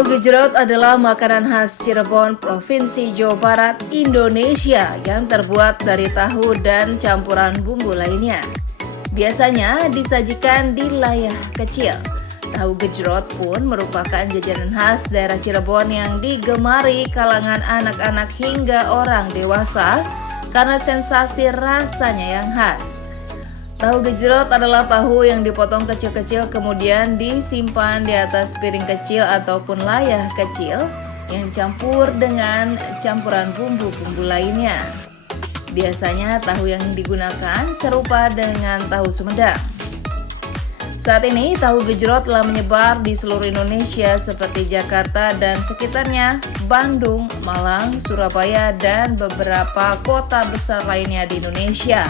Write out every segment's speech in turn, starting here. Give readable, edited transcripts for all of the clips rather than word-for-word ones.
Tahu gejrot adalah makanan khas Cirebon, Provinsi Jawa Barat, Indonesia yang terbuat dari tahu dan campuran bumbu lainnya. Biasanya disajikan di layah kecil. Tahu gejrot pun merupakan jajanan khas daerah Cirebon yang digemari kalangan anak-anak hingga orang dewasa karena sensasi rasanya yang khas. Tahu gejrot adalah tahu yang dipotong kecil-kecil kemudian disimpan di atas piring kecil ataupun layah kecil yang campur dengan campuran bumbu-bumbu lainnya. Biasanya tahu yang digunakan serupa dengan tahu Sumedang. Saat ini tahu gejrot telah menyebar di seluruh Indonesia seperti Jakarta dan sekitarnya, Bandung, Malang, Surabaya, dan beberapa kota besar lainnya di Indonesia.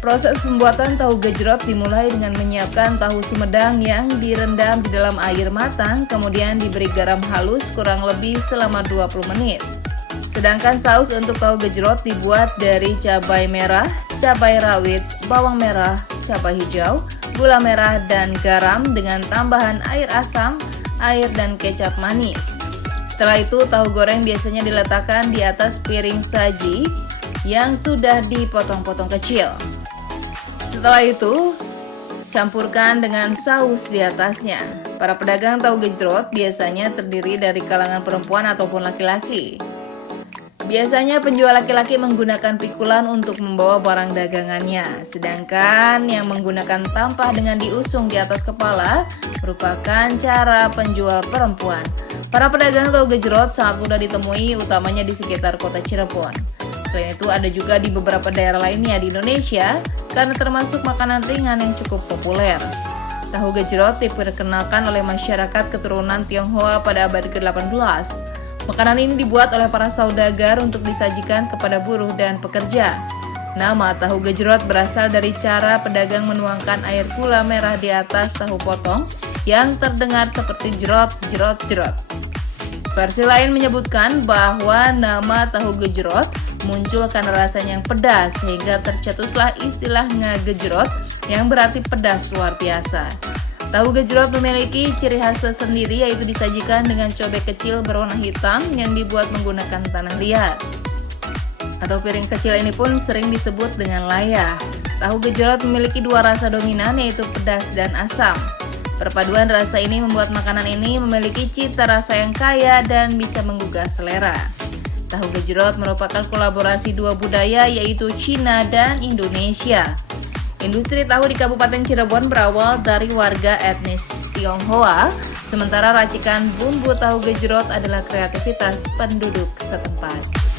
Proses pembuatan tahu gejrot dimulai dengan menyiapkan tahu Sumedang yang direndam di dalam air matang, kemudian diberi garam halus kurang lebih selama 20 menit. Sedangkan saus untuk tahu gejrot dibuat dari cabai merah, cabai rawit, bawang merah, cabai hijau, gula merah, dan garam dengan tambahan air asam, air, dan kecap manis. Setelah itu, tahu goreng biasanya diletakkan di atas piring saji yang sudah dipotong-potong kecil. Setelah itu, campurkan dengan saus di atasnya. Para pedagang tahu gejrot biasanya terdiri dari kalangan perempuan ataupun laki-laki. Biasanya penjual laki-laki menggunakan pikulan untuk membawa barang dagangannya, sedangkan yang menggunakan tampah dengan diusung di atas kepala merupakan cara penjual perempuan. Para pedagang tahu gejrot sangat mudah ditemui, utamanya di sekitar kota Cirebon. Selain itu ada juga di beberapa daerah lainnya di Indonesia karena termasuk makanan ringan yang cukup populer. Tahu gejrot diperkenalkan oleh masyarakat keturunan Tionghoa pada abad ke-18. Makanan ini dibuat oleh para saudagar untuk disajikan kepada buruh dan pekerja. Nama tahu gejrot berasal dari cara pedagang menuangkan air gula merah di atas tahu potong yang terdengar seperti jerot, jerot, jerot. Versi lain menyebutkan bahwa nama tahu gejrot muncul karena rasanya yang pedas sehingga tercetuslah istilah ngagejrot yang berarti pedas luar biasa. Tahu gejrot memiliki ciri khas tersendiri yaitu disajikan dengan cobek kecil berwarna hitam yang dibuat menggunakan tanah liat. Atau piring kecil ini pun sering disebut dengan layah. Tahu gejrot memiliki dua rasa dominan yaitu pedas dan asam. Perpaduan rasa ini membuat makanan ini memiliki cita rasa yang kaya dan bisa menggugah selera. Tahu gejrot merupakan kolaborasi dua budaya yaitu Cina dan Indonesia. Industri tahu di Kabupaten Cirebon berawal dari warga etnis Tionghoa, sementara racikan bumbu tahu gejrot adalah kreativitas penduduk setempat.